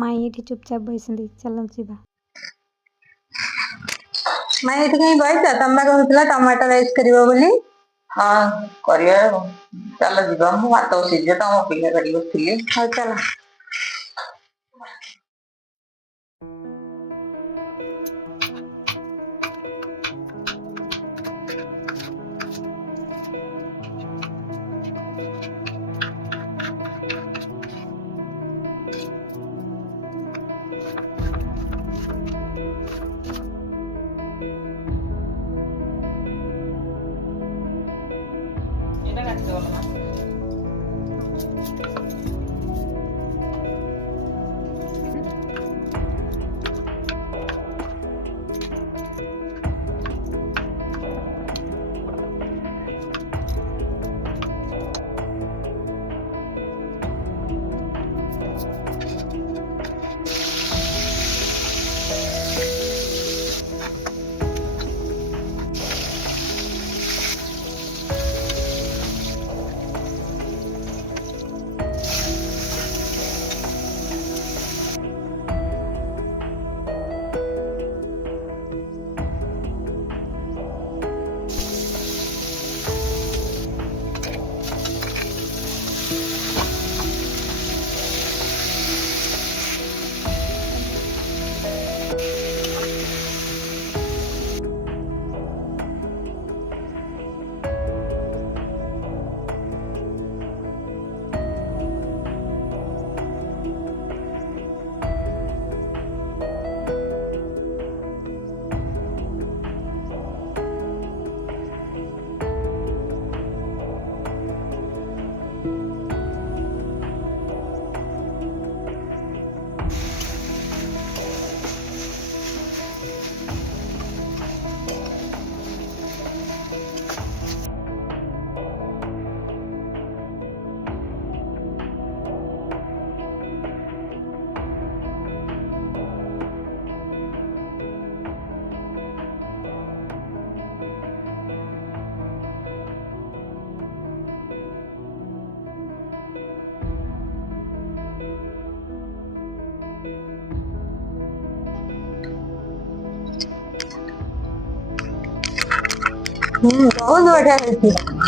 माई ये चुपचाप बैसंदी चल जीवा माई ये कहीं बैठ तुम कहूला टमाटो राइस करिवो बोली। हाँ करिया चल जीवा मु भात बसैछि तुम अपेक्षा करी बसथिली। हाँ चल এটা কাটতে বলো না। बहुत बढ़िया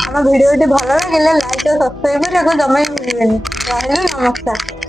आम भिडियो भल लगे लाइक और सब्सक्राइब करने जमा ही भूल नमस्कार।